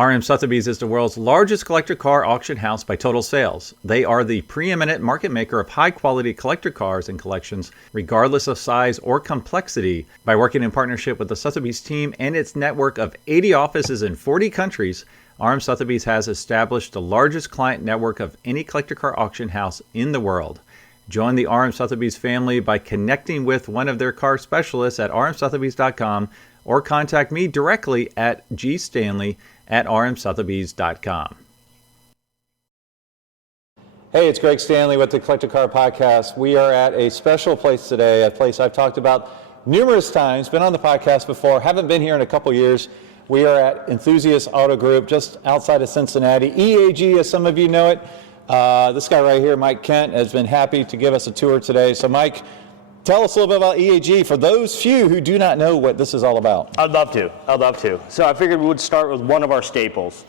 RM Sotheby's is the world's largest collector car auction house by total sales. They are the preeminent market maker of high-quality collector cars and collections, regardless of size or complexity. By working in partnership with the Sotheby's team and its network of 80 offices in 40 countries, RM Sotheby's has established the largest client network of any collector car auction house in the world. Join the RM Sotheby's family by connecting with one of their car specialists at rmsotheby's.com or contact me directly at gstanley@rmsotheby's.com. Hey, it's Greg Stanley with the Collector Car Podcast. We are at a special place today, a place I've talked about numerous times, been on the podcast before, haven't been here in a couple years. We are at Enthusiast Auto Group, just outside of Cincinnati. EAG, as some of you know it. This guy right here, Mike Kent, has been happy to give us a tour today. So Mike, tell us a little bit about EAG for those few who do not know what this is all about. I'd love to. So I figured we would start with one of our staples,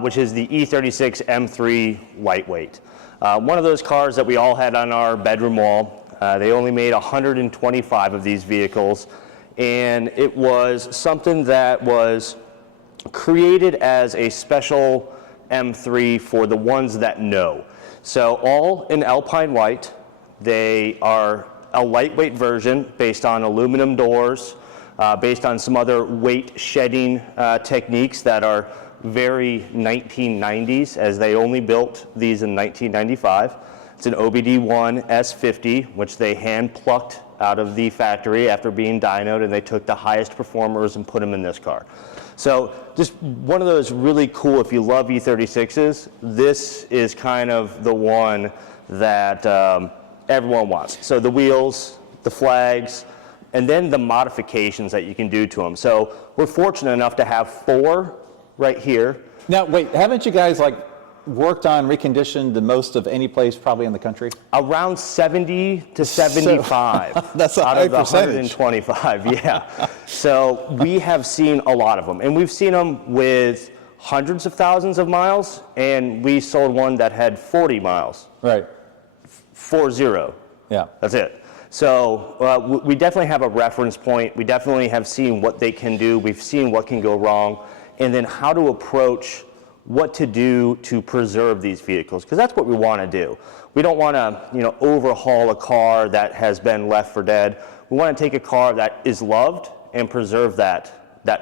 which is the E36 M3 lightweight. One of those cars that we all had on our bedroom wall. They only made 125 of these vehicles, and it was something that was created as a special M3 for the ones that know. So all in Alpine white. They are a lightweight version based on aluminum doors, based on some other weight shedding techniques that are very 1990s, as they only built these in 1995. It's an OBD1 S50, which they hand plucked out of the factory after being dynoed, and they took the highest performers and put them in this car. So just one of those really cool, if you love E36s, this is kind of the one that everyone wants. So the wheels, the flags, and then the modifications that you can do to them. So we're fortunate enough to have 4 right here. Now, wait, haven't you guys worked on reconditioned the most of any place probably in the country? Around 70 to 75. So, that's a out high of the percentage. 125, yeah. So we have seen a lot of them, and we've seen them with hundreds of thousands of miles, and we sold one that had 40 miles. Right. 40. Yeah. That's it. So we definitely have a reference point. We definitely have seen what they can do. We've seen what can go wrong, and then how to approach what to do to preserve these vehicles, because that's what we want to do. We don't want to, overhaul a car that has been left for dead. We want to take a car that is loved and preserve that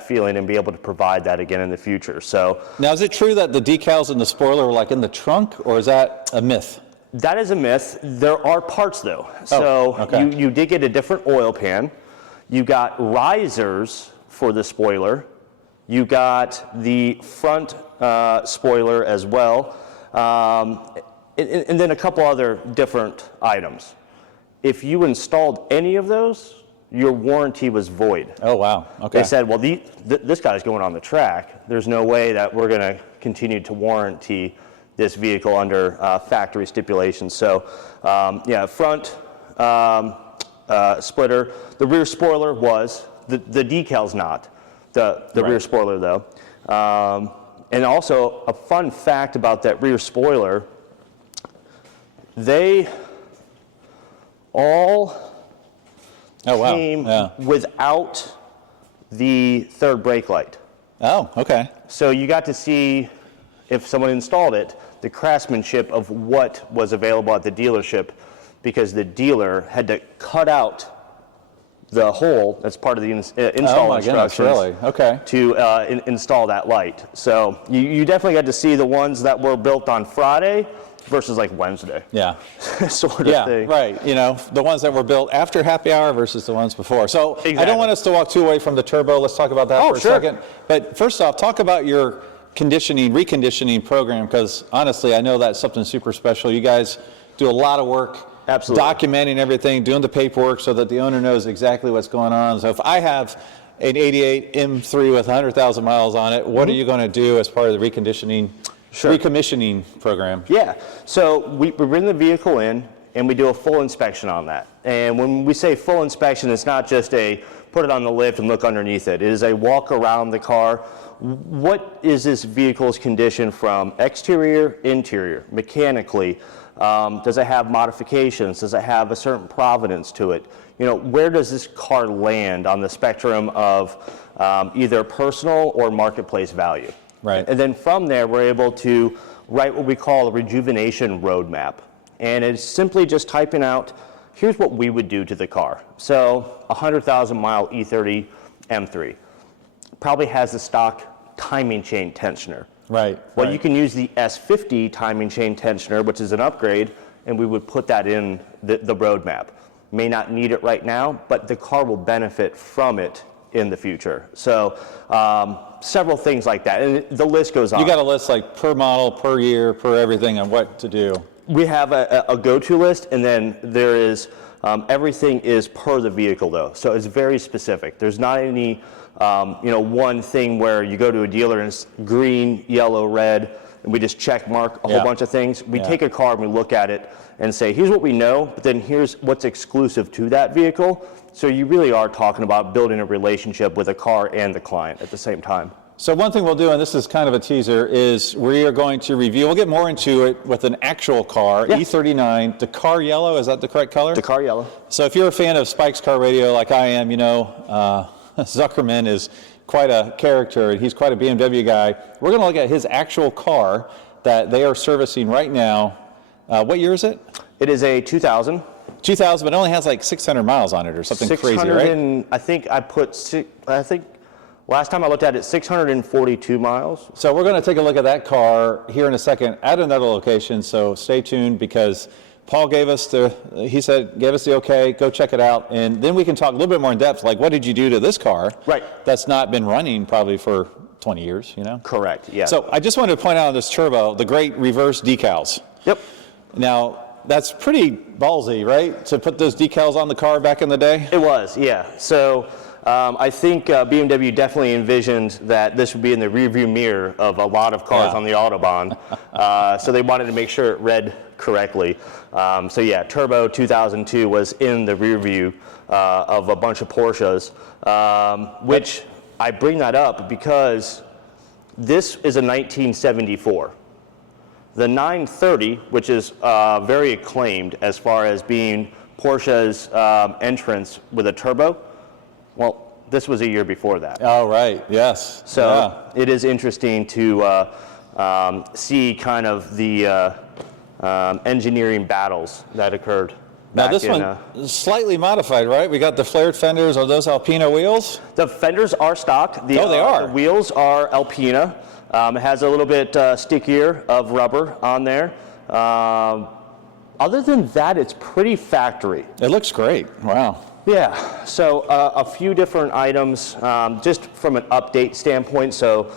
feeling and be able to provide that again in the future. So now, is it true that the decals and the spoiler are in the trunk, or is that a myth? That is a myth. There are parts though. So okay. you did get a different oil pan. You got risers for the spoiler. You got the front spoiler as well, and then a couple other different items. If you installed any of those, your warranty was void. Oh, wow. Okay. They said, well, this guy's going on the track. There's no way that we're going to continue to warranty this vehicle under factory stipulations. So, front splitter. The rear spoiler was, the decal's not. The right. Rear spoiler, though. And also, a fun fact about that rear spoiler, they all came without the third brake light. Oh, okay. So you got to see, if someone installed it, the craftsmanship of what was available at the dealership, because the dealer had to cut out the hole that's part of the install instructions. Really? Okay. To install that light. So you definitely got to see the ones that were built on Friday versus Wednesday. Yeah. sort of thing. Right. The ones that were built after happy hour versus the ones before. So exactly. I don't want us to walk too away from the turbo. Let's talk about that for a second. But first off, talk about your reconditioning program, because honestly, I know that's something super special. You guys do a lot of work. Absolutely. Documenting everything, doing the paperwork so that the owner knows exactly what's going on. So if I have an 88 M3 with 100,000 miles on it, what are you going to do as part of the recommissioning program? Yeah, so we bring the vehicle in and we do a full inspection on that. And when we say full inspection, it's not just a put it on the lift and look underneath it. It is a walk around the car. What is this vehicle's condition from exterior, interior, mechanically? Does it have modifications? Does it have a certain provenance to it? Where does this car land on the spectrum of either personal or marketplace value? Right. And then from there, we're able to write what we call a rejuvenation roadmap. And it's simply just typing out, here's what we would do to the car. So 100,000 mile E30 M3 probably has the stock timing chain tensioner. Right. Well, right. you can use the S50 timing chain tensioner, which is an upgrade, and we would put that in the roadmap. May not need it right now, but the car will benefit from it in the future. So several things like that, and the list goes on. You got a list like per model, per year, per everything, on what to do. We have a go-to list, and then there is everything is per the vehicle though, so it's very specific. There's not any one thing where you go to a dealer and it's green, yellow, red, and we just check mark a whole bunch of things. We take a car and we look at it and say, here's what we know, but then here's what's exclusive to that vehicle. So you really are talking about building a relationship with a car and the client at the same time. So one thing we'll do, and this is kind of a teaser, is we are going to review, we'll get more into it with an actual car, E39, the car yellow, is that the correct color? The car yellow. So if you're a fan of Spike's Car Radio like I am, Zuckerman is quite a character, and he's quite a BMW guy. We're going to look at his actual car that they are servicing right now. What year is it? It is a 2000. 2000, but it only has like 600 miles on it or something crazy, right? And I think last time I looked at it, 642 miles. So we're going to take a look at that car here in a second at another location, so stay tuned because Paul gave us the okay, go check it out, and then we can talk a little bit more in depth, like what did you do to this car? Right. That's not been running probably for 20 years, Correct, yeah. So I just wanted to point out on this turbo, the great reverse decals. Yep. Now, that's pretty ballsy, right? To put those decals on the car back in the day? It was, yeah. So I think BMW definitely envisioned that this would be in the rearview mirror of a lot of cars on the Autobahn. So they wanted to make sure it read correctly. Turbo 2002 was in the rearview of a bunch of Porsches, which I bring that up because this is a 1974. The 930, which is very acclaimed as far as being Porsche's entrance with a turbo, well, this was a year before that. Oh, right, yes. So it is interesting to see kind of the engineering battles that occurred. Now this one is slightly modified, right? We got the flared fenders. Are those Alpina wheels? The fenders are stock. They are. The wheels are Alpina. It has a little bit stickier of rubber on there. Other than that, it's pretty factory. It looks great. Wow. Yeah, so a few different items, just from an update standpoint. So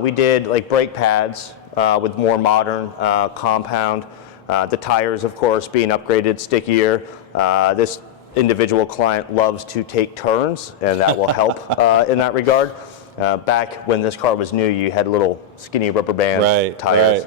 we did like brake pads with more modern compound. The tires, of course, being upgraded, stickier. This individual client loves to take turns, and that will help in that regard. Back when this car was new, you had little skinny rubber band tires.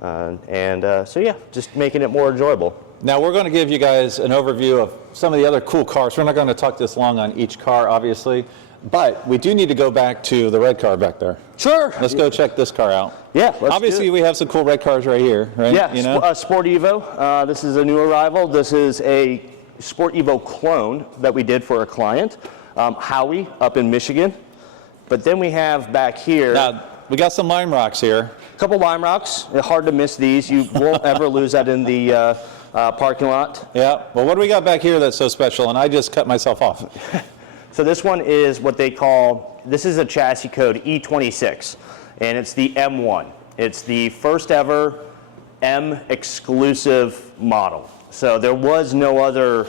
Right. Just making it more enjoyable. Now we're going to give you guys an overview of some of the other cool cars. We're not going to talk this long on each car, obviously, but we do need to go back to the red car back there. Sure. Let's go check this car out. Yeah, let's obviously do it. we have some cool red cars right here, right? Yeah, Sport Evo. This is a new arrival. This is a Sport Evo clone that we did for a client, Howie, up in Michigan. But then we have back here. Now, we got some Lime Rocks here. A couple Lime Rocks. Hard to miss these. You won't ever lose that in the parking lot. Yeah. Well, what do we got back here that's so special? And I just cut myself off. So this one is what they call, this is a chassis code E26, and it's the M1. It's the first ever M exclusive model. So there was no other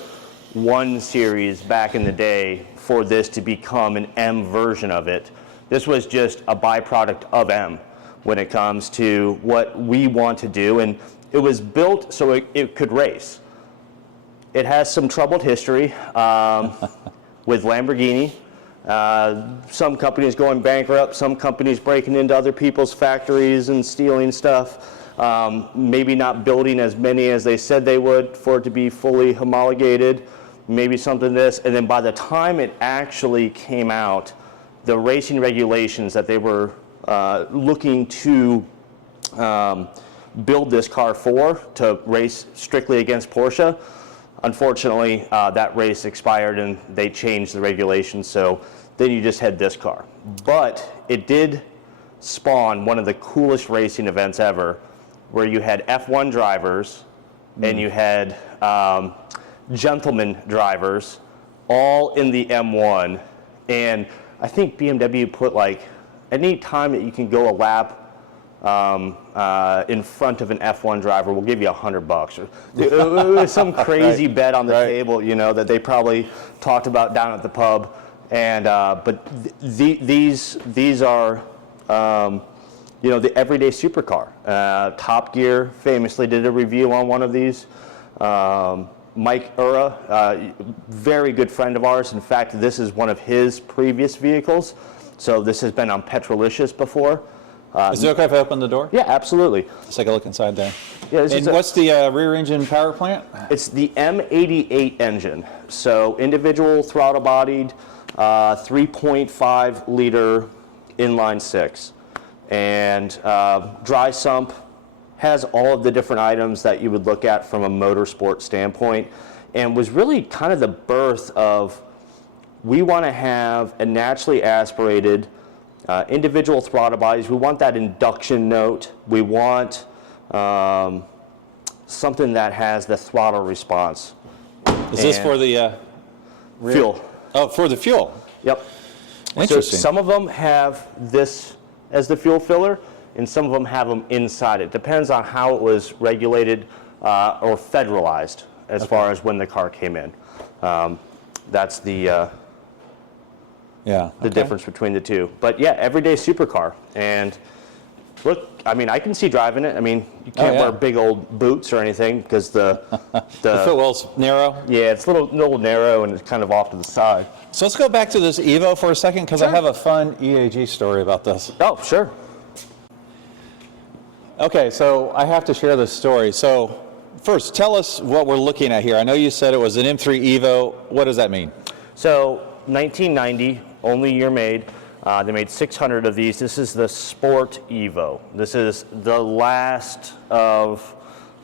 1 series back in the day for this to become an M version of it. This was just a byproduct of M when it comes to what we want to do, and it was built so it could race. It has some troubled history with Lamborghini. Some companies going bankrupt, some companies breaking into other people's factories and stealing stuff. Maybe not building as many as they said they would for it to be fully homologated. Maybe something this, and then by the time it actually came out, the racing regulations that they were looking to build this car for, to race strictly against Porsche, unfortunately that race expired and they changed the regulations, so then you just had this car. But it did spawned one of the coolest racing events ever, where you had F1 drivers and you had gentleman drivers all in the M1. And I think BMW put like, any time that you can go a lap in front of an F1 driver, we'll give you $100. It was some crazy bet on the table, you know, that they probably talked about down at the pub. And but these are you know, the everyday supercar. Top Gear famously did a review on one of these. Mike Ura, very good friend of ours. In fact, this is one of his previous vehicles. So this has been on Petrolicious before. Is it okay if I open the door? Yeah, absolutely. Let's take a look inside there. Yeah, and what's the rear engine power plant? It's the M88 engine. So individual throttle bodied, 3.5 liter inline six. And dry sump, has all of the different items that you would look at from a motorsport standpoint, and was really kind of the birth of, we want to have a naturally aspirated individual throttle bodies. We want that induction note. We want something that has the throttle response. Is this for the fuel? Oh, for the fuel. Yep. Interesting. So some of them have this as the fuel filler, and some of them have them inside it. Depends on how it was regulated or federalized as far as when the car came in. That's the difference between the two. But yeah, everyday supercar. And look, I mean, I can see driving it. I mean, you can't wear big old boots or anything because the footwell's narrow. Yeah, it's a little narrow and it's kind of off to the side. So let's go back to this Evo for a second, because I have a fun EAG story about this. Oh, sure. Okay, so I have to share this story. So first, tell us what we're looking at here. I know you said it was an M3 Evo. What does that mean? So 1990, only year made. They made 600 of these. This is the Sport Evo. This is the last of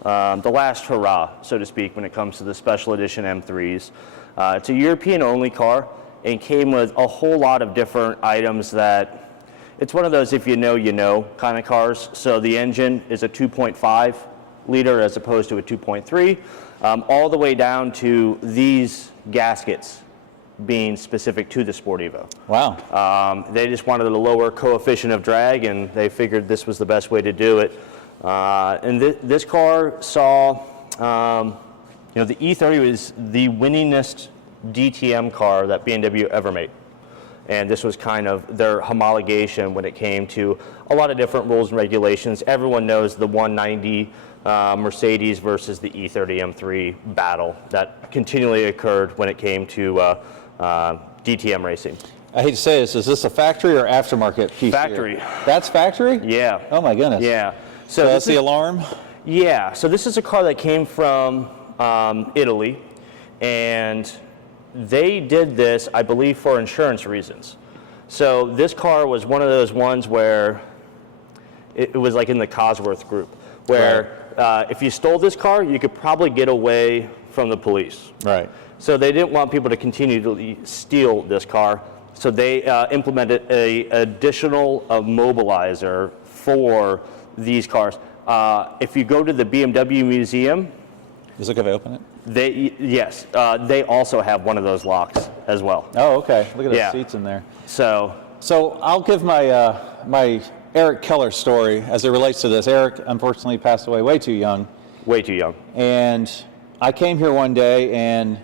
the last hurrah, so to speak, when it comes to the special edition M3s. It's a European-only car and came with a whole lot of different items that, it's one of those if you know kind of cars. So the engine is a 2.5 liter as opposed to a 2.3, all the way down to these gaskets being specific to the Sport Evo. Wow. They just wanted a lower coefficient of drag, and they figured this was the best way to do it. And this car saw, you know, the E30 was the winningest DTM car that BMW ever made. And this was kind of their homologation when it came to a lot of different rules and regulations. Everyone knows the 190 Mercedes versus the E30 M3 battle that continually occurred when it came to DTM racing. I hate to say this, is this a factory or aftermarket piece? Factory. Here? That's factory? Yeah. Oh my goodness. Yeah. So that's the alarm? Yeah, so this is a car that came from Italy, and they did this, I believe, for insurance reasons. So this car was one of those ones where it was like in the Cosworth group, where if you stole this car, you could probably get away from the police. Right. So they didn't want people to continue to steal this car. So they implemented an additional mobilizer for these cars. If you go to the BMW museum, is it going to open it? They also have one of those locks as well. Oh, okay. Look at the seats in there. So I'll give my my Eric Keller story as it relates to this. Eric unfortunately passed away way too young. Way too young. And I came here one day and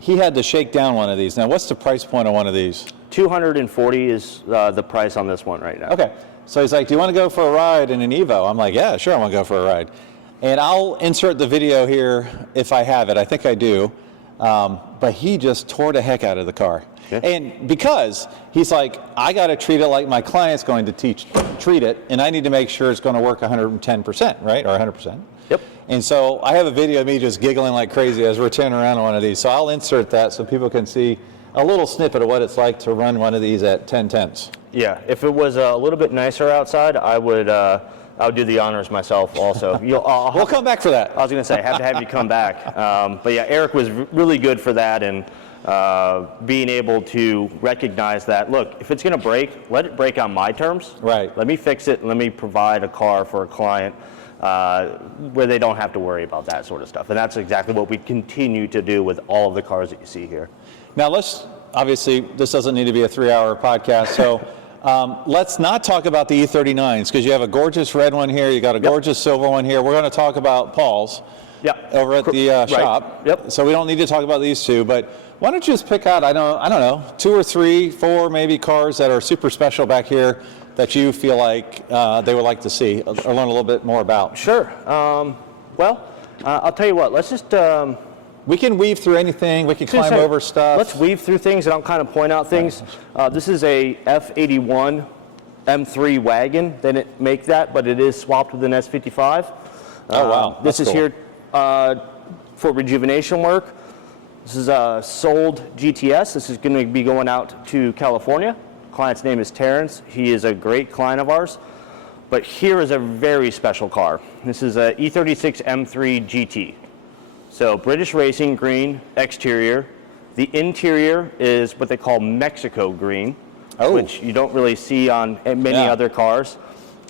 he had to shake down one of these. Now, what's the price point on one of these? $240 is the price on this one right now. Okay. So he's like, do you want to go for a ride in an Evo? I'm like, yeah, sure, I want to go for a ride. And I'll insert the video here if I have it. I think I do. But he just tore the heck out of the car. Yeah. And because he's like, I got to treat it like my client's going to treat it, and I need to make sure it's going to work 110%, right? Or 100%. Yep. And so I have a video of me just giggling like crazy as we're turning around on one of these. So I'll insert that so people can see a little snippet of what it's like to run one of these at 10/10. Yeah, if it was a little bit nicer outside, I would do the honors myself also. We'll come back for that. I was going to say, I have to have you come back. But yeah, Eric was really good for that, and being able to recognize that, look, if it's going to break, let it break on my terms. Right. Let me fix it and let me provide a car for a client where they don't have to worry about that sort of stuff. And that's exactly what we continue to do with all of the cars that you see here. Now obviously, this doesn't need to be a 3-hour podcast, so let's not talk about the E39s, because you have a gorgeous red one here, you got a gorgeous silver one here. We're going to talk about Paul's over at the shop. Yep. So we don't need to talk about these two, but why don't you just pick out, I don't know, 2 or 3, 4 maybe cars that are super special back here that you feel like they would like to see or learn a little bit more about? Sure. Well, I'll tell you what, let's just... we can weave through anything, we can climb over stuff. Let's weave through things and I'll kind of point out things. This is a F81 M3 wagon. They didn't make that, but it is swapped with an S55. Oh, wow. This is here for rejuvenation work. This is a sold GTS. This is going to be going out to California. Client's name is Terrence. He is a great client of ours. But here is a very special car. This is a E36 M3 GT. So British Racing green exterior. The interior is what they call Mexico green, which you don't really see on many other cars.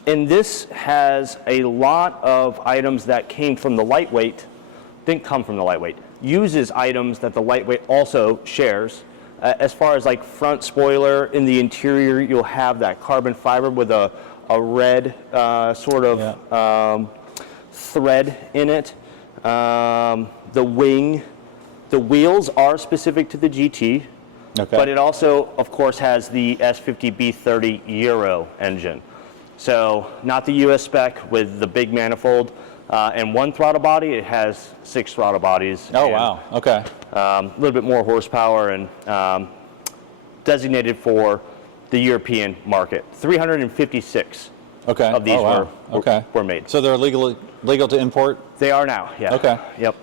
And this has a lot of items that came from the lightweight, didn't come from the lightweight, uses items that the lightweight also shares. As far as like front spoiler, in the interior you'll have that carbon fiber with a red sort of thread in it. The wing, the wheels are specific to the GT, but it also, of course, has the S50B30 Euro engine. So not the US spec with the big manifold and 1 throttle body. It has 6 throttle bodies. Oh, wow. Okay. A little bit more horsepower and designated for the European market. 356 of these were made. So they're legal to import? They are now, yeah. Okay. Yep.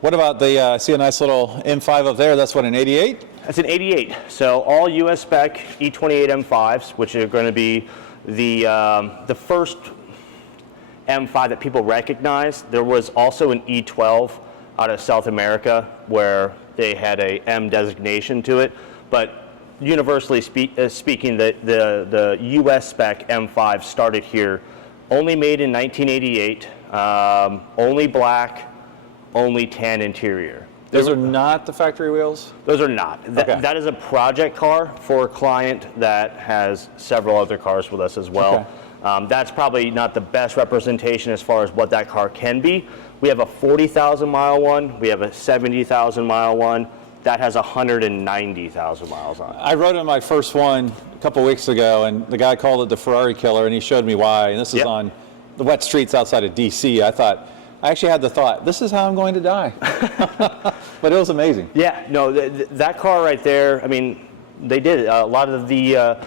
What about I see a nice little M5 up there. That's what, an 88? That's an 88. So all US spec E28 M5s, which are going to be the first M5 that people recognize. There was also an E12 out of South America where they had a M designation to it, but universally speaking, the US spec M5 started here, only made in 1988, only black, only tan interior. Those are not the factory wheels? Those are not. That is a project car for a client that has several other cars with us as well. That's probably not the best representation as far as what that car can be. We have a 40,000 mile one, we have a 70,000 mile one, that has 190,000 miles on it. I rode in my first one a couple weeks ago, and the guy called it the Ferrari killer, and he showed me why. And this is on the wet streets outside of DC. I actually had the thought, this is how I'm going to die. But it was amazing. Yeah, no, that car right there, I mean, they did a lot of the,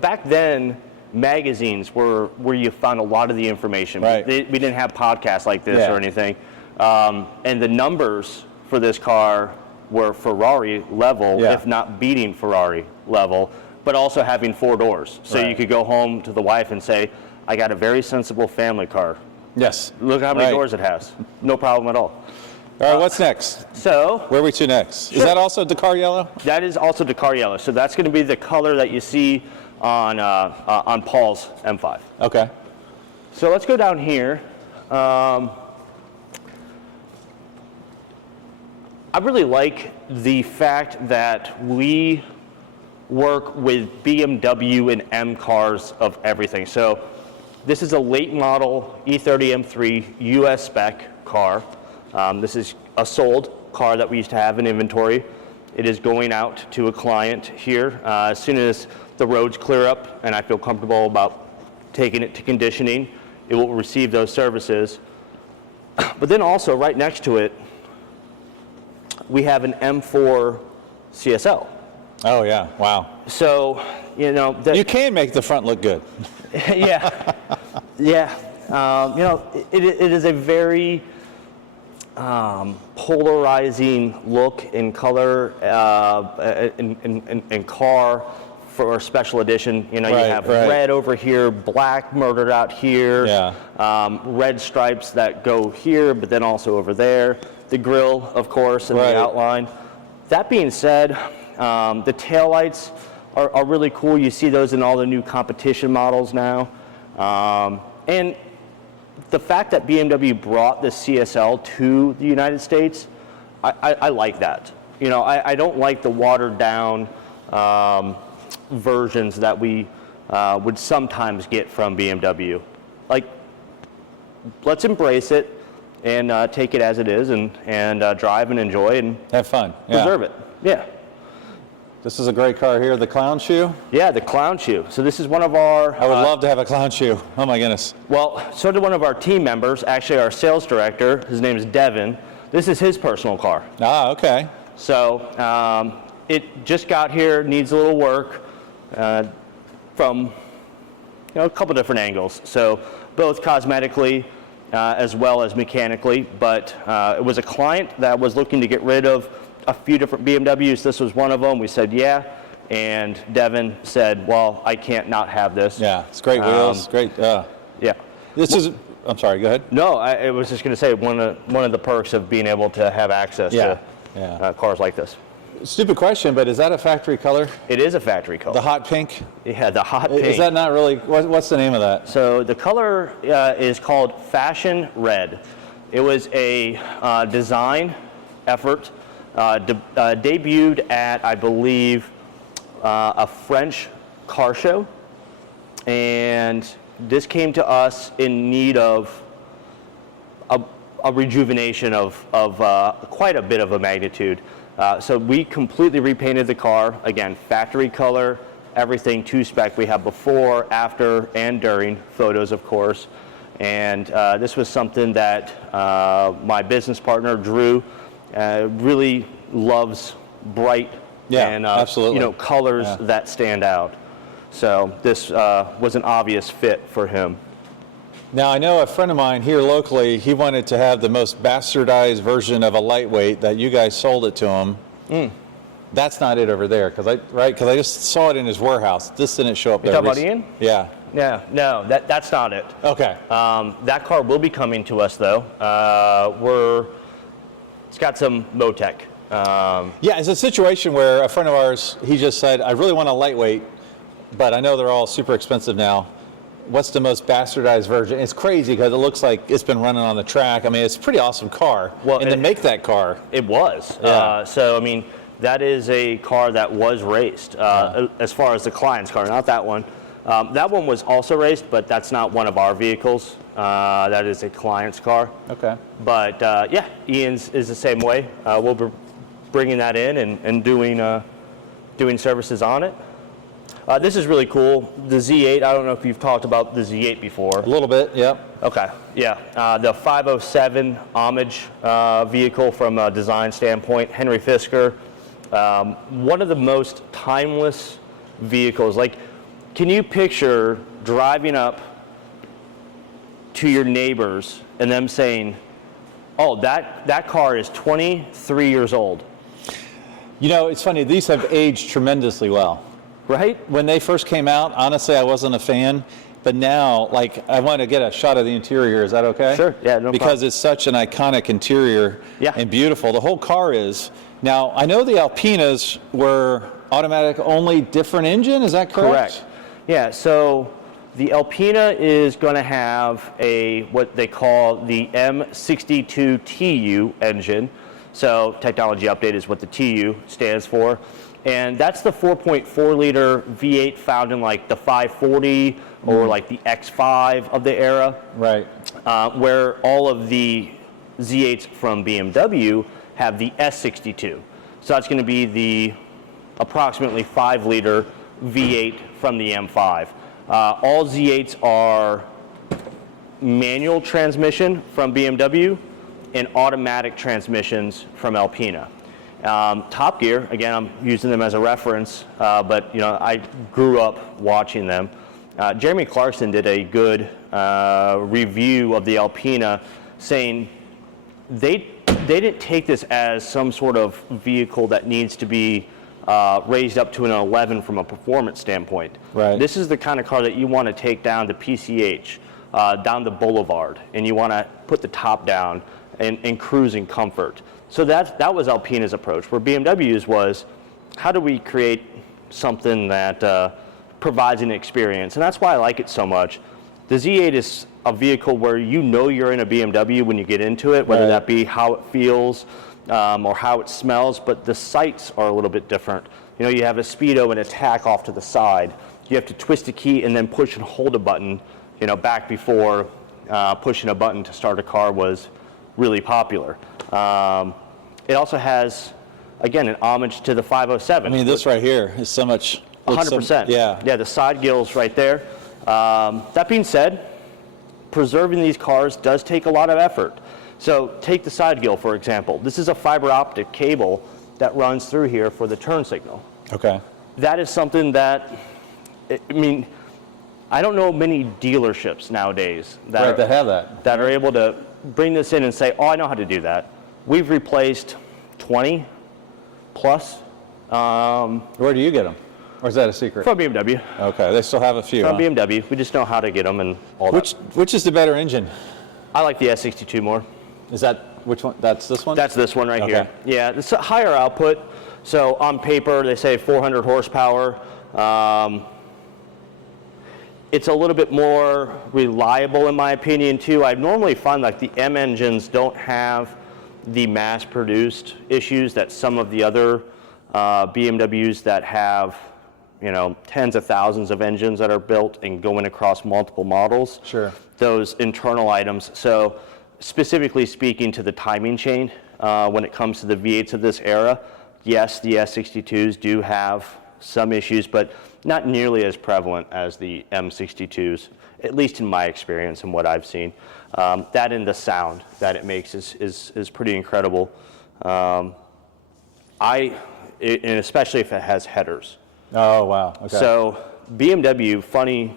back then, magazines were where you found a lot of the information. Right. We didn't have podcasts like this or anything. And the numbers for this car were Ferrari level, if not beating Ferrari level, but also having 4 doors. So you could go home to the wife and say, I got a very sensible family car. Yes. Look how many doors it has. No problem at all. All right, what's next? So, where are we to next? Is that also Dakar yellow? That is also Dakar yellow. So that's going to be the color that you see on Paul's M5. Okay. So let's go down here. I really like the fact that we work with BMW and M cars of everything. So this is a late model E30 M3 US spec car. This is a sold car that we used to have in inventory. It is going out to a client here. As soon as the roads clear up and I feel comfortable about taking it to conditioning, it will receive those services. But then also right next to it, we have an M4 CSL. Oh yeah, wow. So, you can make the front look good. Yeah. It is a very polarizing look in color in car for a special edition. You have red over here, black murdered out here, red stripes that go here, but then also over there. The grille, of course, and the outline. That being said, the taillights are really cool. You see those in all the new competition models now. And the fact that BMW brought the CSL to the United States, I like that. You know, I don't like the watered down versions that we would sometimes get from BMW. Like, let's embrace it and take it as it is, and drive and enjoy and have fun. Preserve it. Yeah. This is a great car here, the clown shoe. Yeah, the clown shoe. So this is one of our... I would love to have a clown shoe. Oh my goodness. Well, so did one of our team members, actually our sales director. His name is Devin. This is his personal car. Ah, okay. So it just got here, needs a little work from a couple different angles. So both cosmetically as well as mechanically. But it was a client that was looking to get rid of a few different BMWs. This was one of them. We said, yeah. And Devin said, well, I can't not have this. Yeah, it's great wheels, great. Yeah. This is, I'm sorry, go ahead. No, I was just going to say one of the perks of being able to have access to cars like this. Stupid question, but is that a factory color? It is a factory color. The hot pink? Yeah, the hot pink. Is that not really, what's the name of that? So the color is called Fashion Red. It was a design effort. Debuted at, I believe, a French car show, and this came to us in need of a rejuvenation of quite a bit of a magnitude. So we completely repainted the car, again, factory color, everything to spec. We have before, after, and during photos, of course, and this was something that my business partner, Drew, really loves bright and absolutely. Colors that stand out. So this was an obvious fit for him. Now I know a friend of mine here locally, he wanted to have the most bastardized version of a lightweight that you guys sold it to him. That's not it over there, because I just saw it in his warehouse. This didn't show up there. You talking about Ian? Yeah. Yeah, no, that's not it. Okay. That car will be coming to us though. It's got some Motec. Yeah, it's a situation where a friend of ours, he just said, I really want a lightweight, but I know they're all super expensive now. What's the most bastardized version? It's crazy because it looks like it's been running on the track. I mean, it's a pretty awesome car. Well, and to make that car. It was. Yeah. So, I mean, that is a car that was raced as far as the client's car, not that one. That one was also raced, but that's not one of our vehicles. That is a client's car. Okay. But yeah, Ian's is the same way. We'll be bringing that in and doing services on it. This is really cool. The Z8, I don't know if you've talked about the Z8 before. A little bit, yep. Okay, yeah. The 507 homage vehicle from a design standpoint, Henry Fisker. One of the most timeless vehicles. Like, can you picture driving up to your neighbors and them saying, oh, that car is 23 years old? You know, it's funny, these have aged tremendously well. Right? When they first came out, honestly, I wasn't a fan. But now, like, I want to get a shot of the interior. Is that okay? Sure, yeah, no Because problem. it's such an iconic interior and beautiful. The whole car is. Now, I know the Alpinas were automatic only, different engine. Is that correct? Correct. Yeah, so the Alpina is going to have what they call the M62 TU engine. So technology update is what the TU stands for. And that's the 4.4 liter V8 found in like the 540 or like the X5 of the era. Right. Where all of the Z8s from BMW have the S62. So that's going to be the approximately 5 liter V8 from the M5. All Z8s are manual transmission from BMW and automatic transmissions from Alpina. Top Gear, again, I'm using them as a reference, but I grew up watching them. Jeremy Clarkson did a good review of the Alpina, saying they didn't take this as some sort of vehicle that needs to be raised up to an 11 from a performance standpoint. Right. This is the kind of car that you want to take down to PCH, down the boulevard, and you want to put the top down and cruise in comfort. So that was Alpina's approach, where BMW's was, how do we create something that provides an experience? And that's why I like it so much. The Z8 is a vehicle where you know you're in a BMW when you get into it, whether that be how it feels or how it smells, but the sights are a little bit different. You know, you have a speedo and a tack off to the side. You have to twist a key and then push and hold a button, you know, back before pushing a button to start a car was really popular. It also has, again, an homage to the 507. I mean, this right here is so much. 100%. Yeah, the side gills right there. That being said, preserving these cars does take a lot of effort. So take the side gill, for example. This is a fiber optic cable that runs through here for the turn signal. Okay. That is something that, I mean, I don't know many dealerships nowadays that have that. that are able to bring this in and say, oh, I know how to do that. We've replaced 20 plus. Where do you get them? Or is that a secret? From BMW. Okay, they still have a few. From Huh? BMW. We just know how to get them and all that. Which is the better engine? I like the S62 more. Is that which one? That's this one? That's this one right Okay. here. Yeah, it's a higher output. So on paper, they say 400 horsepower. It's a little bit more reliable in my opinion too. I normally find like the M engines don't have the mass-produced issues that some of the other BMWs that have, you know, tens of thousands of engines that are built and going across multiple models. Sure. Those internal items. So specifically speaking to the timing chain, when it comes to the V8s of this era, yes, the S62s do have some issues, but not nearly as prevalent as the M62s, at least in my experience and what I've seen. That and the sound that it makes is pretty incredible. And especially if it has headers. Oh, wow. Okay. So BMW, funny,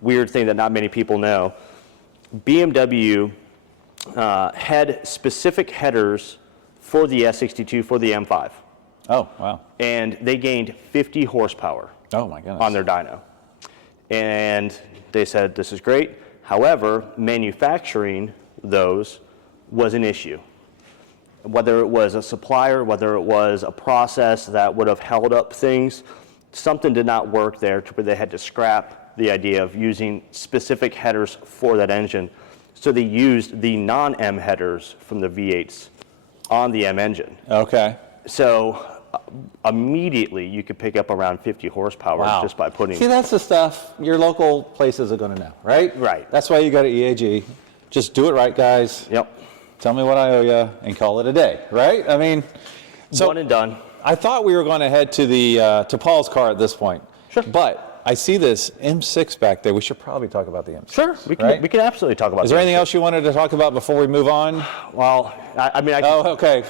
weird thing that not many people know, BMW had specific headers for the S62 for the M5. Oh, wow. And they gained 50 horsepower Oh, my goodness. on their dyno. And they said, this is great. However, manufacturing those was an issue. Whether it was a supplier, whether it was a process that would have held up things, something did not work there to where they had to scrap the idea of using specific headers for that engine. So they used the non-M headers from the V8s on the M engine. Okay. So immediately you could pick up around 50 horsepower Wow. just by putting. See, that's the stuff your local places are going to know, right? Right. That's why you go to EAG. Just do it right, guys. Yep. Tell me what I owe you and call it a day, right? I mean, so One and done. I thought we were going to head to the to Paul's car at this point. Sure. But I see this M6 back there. We should probably talk about the M6. Sure. We can, right? we can absolutely talk about Is there that. anything else you wanted to talk about before we move on? Well, I mean, I can, Oh, okay.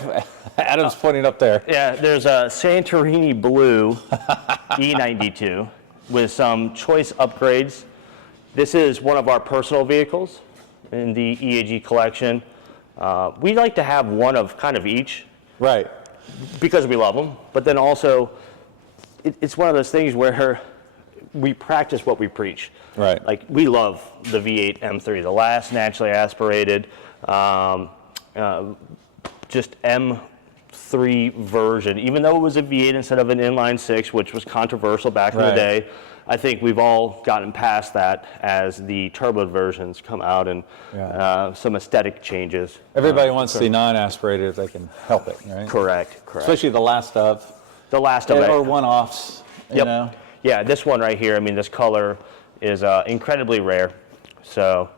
Adam's pointing up there. yeah, there's a Santorini Blue E92 with some choice upgrades. This is one of our personal vehicles in the EAG collection. We like to have one of kind of each Right. because we love them, but then also it's one of those things where we practice what we preach. Right. Like we love the V8 M3, the last naturally aspirated, just M3 version. Even though it was a V8 instead of an inline six, which was controversial back in the Right. day, I think we've all gotten past that as the turbo versions come out and Yeah. some aesthetic changes. Everybody wants the non-aspirated if they can help it, right? Correct. Especially the last of, The last of it. or one-offs, you Yep. know? Yeah, this one right here, I mean, this color is incredibly rare. So,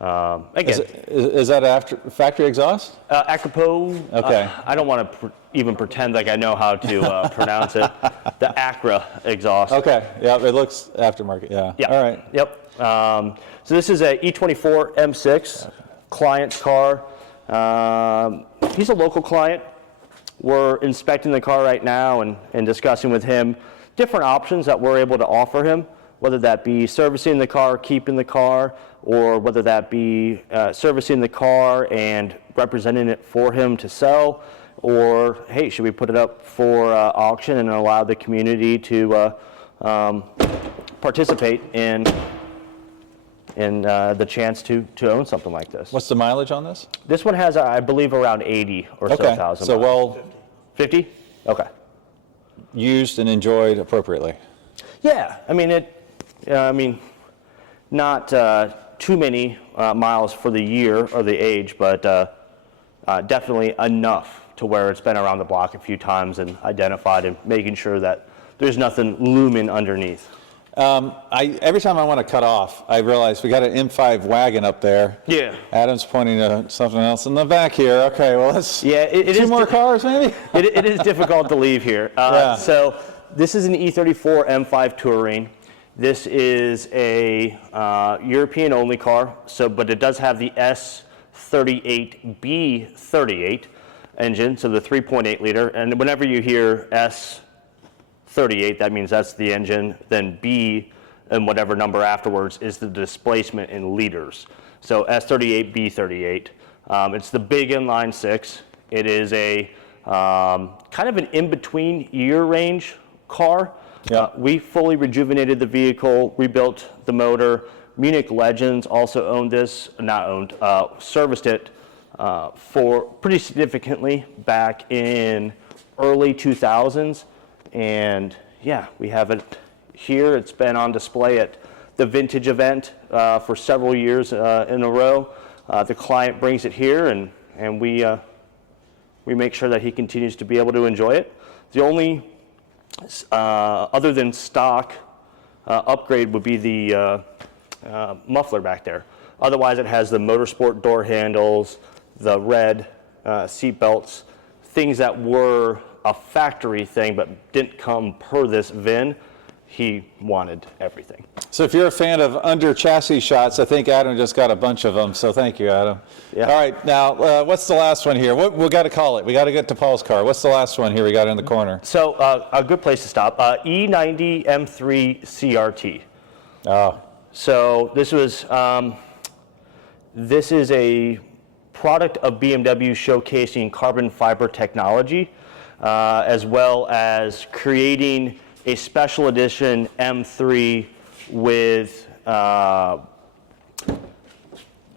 again, Is that after factory exhaust? Acropo, Okay. I don't want to even pretend like I know how to pronounce it. The Acra exhaust. Okay, yeah, it looks aftermarket, yeah. Yeah. All right. Yep. So this is a E24 M6 client's car. He's a local client. We're inspecting the car right now and discussing with him different options that we're able to offer him, whether that be servicing the car, keeping the car, or whether that be servicing the car and representing it for him to sell, or hey, should we put it up for auction and allow the community to participate in and the chance to own something like this. What's the mileage on this? This one has, I believe, around 80 or so thousand. So well, 50? Okay. Used and enjoyed appropriately. Yeah, I mean, not too many miles for the year or the age, but definitely enough to where it's been around the block a few times and identified and making sure that there's nothing looming underneath. Every time I want to cut off, I realize we got an M5 wagon up there. Yeah. Adam's pointing to something else in the back here. Okay, well, let's two more cars maybe? It is difficult to leave here. So this is an E34 M5 Touring. This is a European-only car, but it does have the S38B38 engine, so the 3.8 liter. And whenever you hear S38, that means that's the engine. Then B, and whatever number afterwards, is the displacement in liters. So S38B38. It's the big inline six. It is a kind of an in-between year range car. Yeah. We fully rejuvenated the vehicle, rebuilt the motor. Munich Legends also owned this, serviced it for pretty significantly back in early 2000s. And yeah, we have it here. It's been on display at the vintage event for several years in a row. The client brings it here, and we make sure that he continues to be able to enjoy it. The only other than stock upgrade would be the muffler back there. Otherwise, it has the motorsport door handles, the red seat belts, things that were a factory thing but didn't come per this VIN. He wanted everything. So if you're a fan of under chassis shots, I think Adam just got a bunch of them, so thank you, Adam. Yeah. All right, now what's the last one here? We got to call it. We got to get to Paul's car. What's the last one here we got in the corner? So a good place to stop, E90 M3 CRT. Oh. So this is a product of BMW showcasing carbon fiber technology, as well as creating a special edition M3 with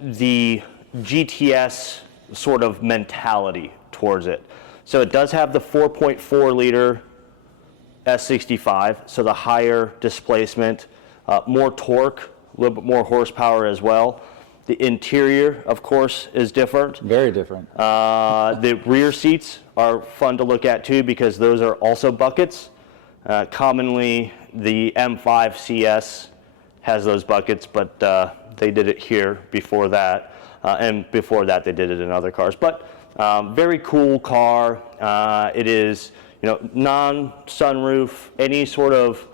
the GTS sort of mentality towards it. So it does have the 4.4 liter S65, so the higher displacement, more torque, a little bit more horsepower as well. The interior, of course, is different. Very different. The rear seats are fun to look at too, because those are also buckets. Commonly, the M5 CS has those buckets, but they did it here before that. And before that, they did it in other cars. But very cool car. It is, non-sunroof, any sort of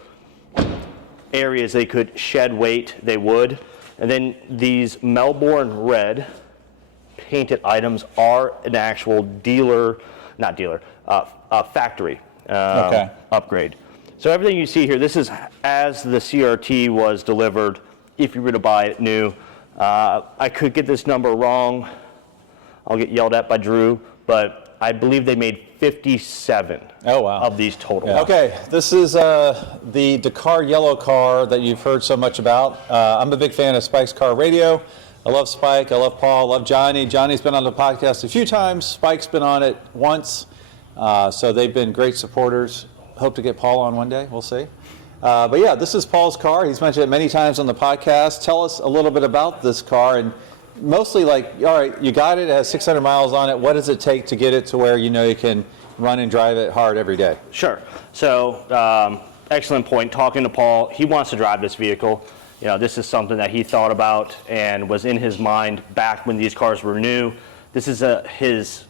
areas they could shed weight, they would. And then these Melbourne red painted items are an actual factory upgrade. So everything you see here, this is as the CRT was delivered, if you were to buy it new. I could get this number wrong. I'll get yelled at by Drew, but I believe they made 57 of these total. Yeah. Okay, this is the Dakar yellow car that you've heard so much about. I'm a big fan of Spike's Car Radio. I love Spike, I love Paul, I love Johnny. Johnny's been on the podcast a few times. Spike's been on it once. So they've been great supporters. Hope to get Paul on one day, we'll see. But yeah, this is Paul's car. He's mentioned it many times on the podcast. Tell us a little bit about this car, and mostly all right, you got it, it has 600 miles on it. What does it take to get it to where you can run and drive it hard every day? Sure. So excellent point. Talking to Paul, he wants to drive this vehicle. This is something that he thought about and was in his mind back when these cars were new. This is his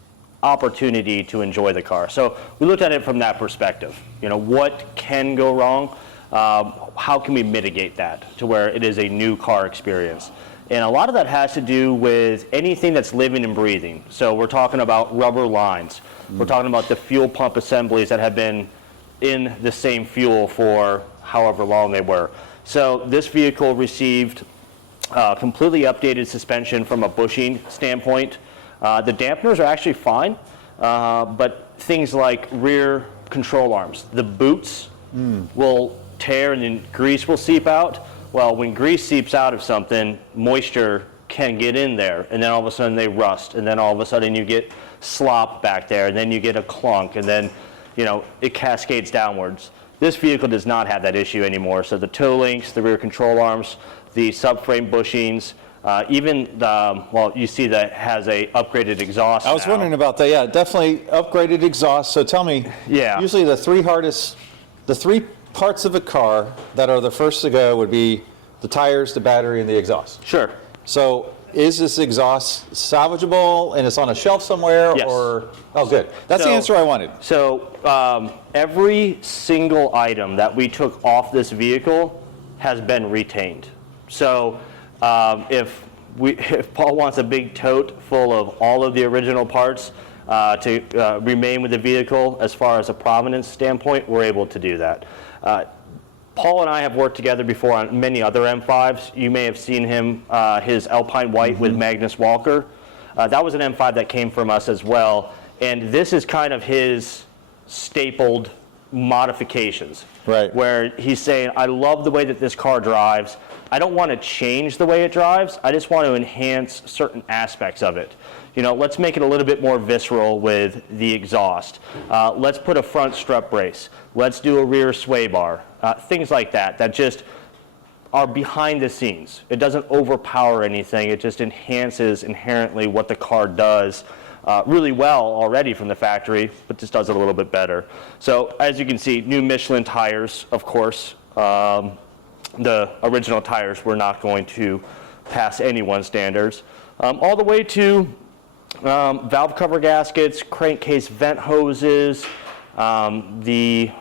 opportunity to enjoy the car. So we looked at it from that perspective. What can go wrong? How can we mitigate that to where it is a new car experience? And a lot of that has to do with anything that's living and breathing. So we're talking about rubber lines. We're talking about the fuel pump assemblies that have been in the same fuel for however long they were. So this vehicle received completely updated suspension from a bushing standpoint. The dampeners are actually fine, but things like rear control arms, the boots will tear and then grease will seep out. Well, when grease seeps out of something, moisture can get in there, and then all of a sudden they rust, and then all of a sudden you get slop back there, and then you get a clunk, and then, you know, it cascades downwards. This vehicle does not have that issue anymore. So the toe links, the rear control arms, the subframe bushings, even the, well, you see that has a upgraded exhaust I was now. wondering about that. Yeah, definitely upgraded exhaust. So tell me, usually the three parts of a car that are the first to go would be the tires, the battery, and the exhaust. Sure. So is this exhaust salvageable and it's on a shelf somewhere? Yes. Or, oh, good. That's the answer I wanted. So every single item that we took off this vehicle has been retained. So if Paul wants a big tote full of all of the original parts to remain with the vehicle as far as a provenance standpoint, we're able to do that. Paul and I have worked together before on many other M5s. You may have seen him, his Alpine White with Magnus Walker. That was an M5 that came from us as well. And this is kind of his stapled modifications. Right. Where he's saying, I love the way that this car drives. I don't want to change the way it drives. I just want to enhance certain aspects of it. You know, let's make it a little bit more visceral with the exhaust. Let's put a front strut brace. Let's do a rear sway bar. Things like that, that just are behind the scenes. It doesn't overpower anything. It just enhances inherently what the car does really well already from the factory, but just does it a little bit better. So as you can see, new Michelin tires, of course. The original tires were not going to pass anyone's standards. All the way to valve cover gaskets, crankcase vent hoses, pretty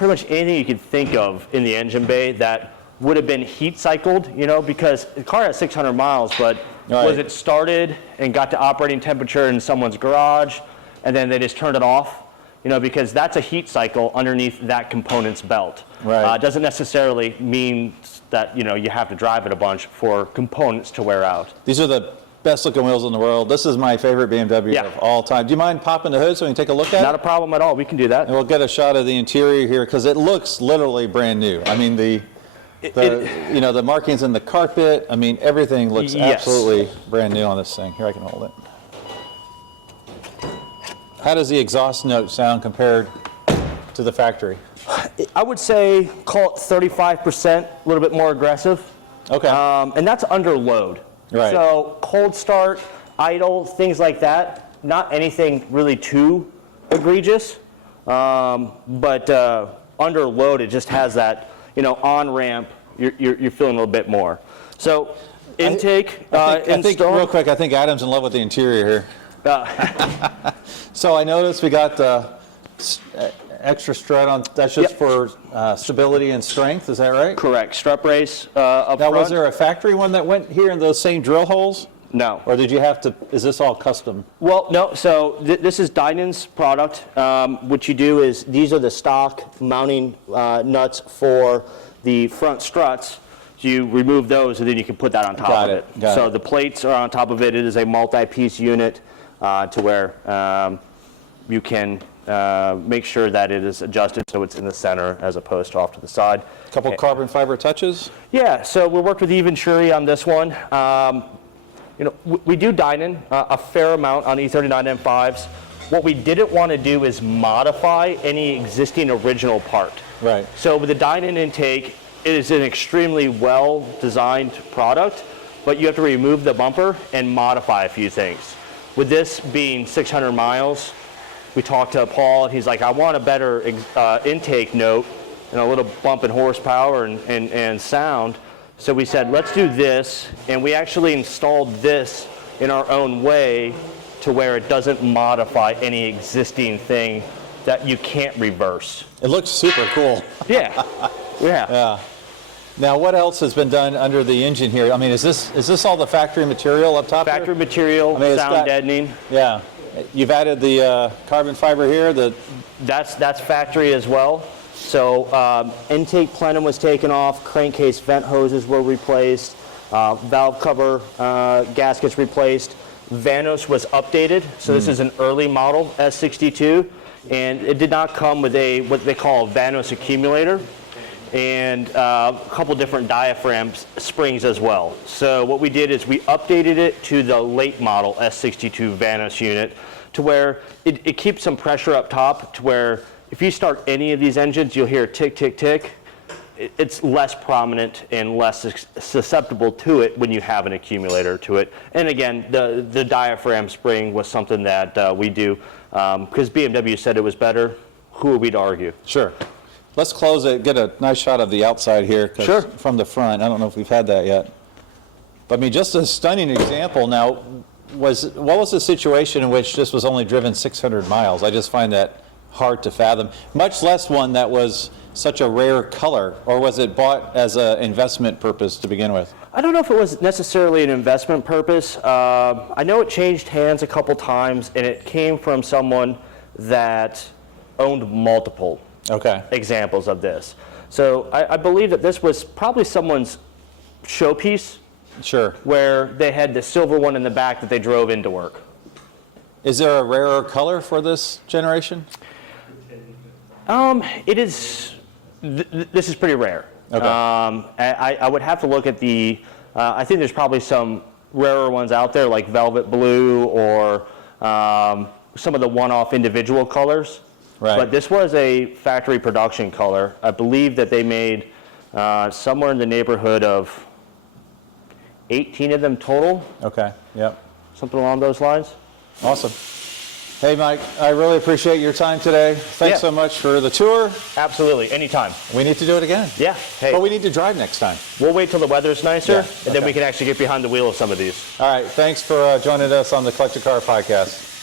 much anything you could think of in the engine bay that would have been heat cycled, you know, because the car has 600 miles, but was it started and got to operating temperature in someone's garage and then they just turned it off? You know, because that's a heat cycle underneath that component's belt. Right. It doesn't necessarily mean that, you know, you have to drive it a bunch for components to wear out. These are the best looking wheels in the world. This is my favorite BMW of all time. Do you mind popping the hood so we can take a look at it? Not a problem at all. We can do that. And we'll get a shot of the interior here because it looks literally brand new. I mean, you know, the markings in the carpet. I mean, everything looks absolutely brand new on this thing. Here, I can hold it. How does the exhaust note sound compared to the factory? I would say call it 35%, a little bit more aggressive. Okay. And that's under load. Right. So cold start, idle, things like that. Not anything really too egregious, but under load it just has that, you know, on ramp. You're feeling a little bit more. So intake. I think real quick. I think Adam's in love with the interior here. So I noticed we got extra strut on. That's just for stability and strength. Is that right? Correct. Strut brace up now, front. was there a factory one that went here in those same drill holes? No. Or did you have to? Is this all custom? Well, no. So this is Dynan's product. What you do is these are the stock mounting nuts for the front struts. So you remove those, and then you can put that on top of it. So the plates are on top of it. It is a multi-piece unit to where you can make sure that it is adjusted so it's in the center as opposed to off to the side. A couple carbon fiber touches? Yeah, so we worked with Venturi on this one. You know, we do Dynan a fair amount on E39 M5s. What we didn't want to do is modify any existing original part. Right. So with the Dynan intake, it is an extremely well-designed product, but you have to remove the bumper and modify a few things. With this being 600 miles, we talked to Paul, and he's like, I want a better intake note and a little bump in horsepower and sound. So we said, let's do this, and we actually installed this in our own way to where it doesn't modify any existing thing that you can't reverse. It looks super cool. Yeah. Yeah. Now, what else has been done under the engine here? I mean, is this all the factory material up top? Factory material, sound deadening. Yeah. You've added the carbon fiber here. That's factory as well. So intake plenum was taken off, crankcase vent hoses were replaced, valve cover gaskets replaced. Vanos was updated, so this is an early model S62, and it did not come with what they call a Vanos accumulator. and a couple different diaphragm springs as well. So what we did is we updated it to the late model S62 Vanos unit to where it keeps some pressure up top to where if you start any of these engines, you'll hear tick, tick, tick. It's less prominent and less susceptible to it when you have an accumulator to it. And again, the diaphragm spring was something that we do because BMW said it was better. Who are we to argue? Sure. Let's close it, get a nice shot of the outside here. Sure. From the front. I don't know if we've had that yet. But I mean, just a stunning example. Now, what was the situation in which this was only driven 600 miles? I just find that hard to fathom, much less one that was such a rare color, or was it bought as an investment purpose to begin with? I don't know if it was necessarily an investment purpose. I know it changed hands a couple times, and it came from someone that owned multiple examples of this. So I believe that this was probably someone's showpiece. Sure. Where they had the silver one in the back that they drove into work. Is there a rarer color for this generation? It is. This is pretty rare. Okay. I would have to look at the. I think there's probably some rarer ones out there like velvet blue or some of the one-off individual colors. Right. But this was a factory production color. I believe that they made somewhere in the neighborhood of 18 of them total. Okay. Yep. Something along those lines. Awesome. Hey, Mike, I really appreciate your time today. Thanks so much for the tour. Absolutely, anytime. We need to do it again. Yeah. Hey. But we need to drive next time. We'll wait till the weather's nicer, Yeah, and then we can actually get behind the wheel of some of these. All right. Thanks for joining us on the Collector Car Podcast.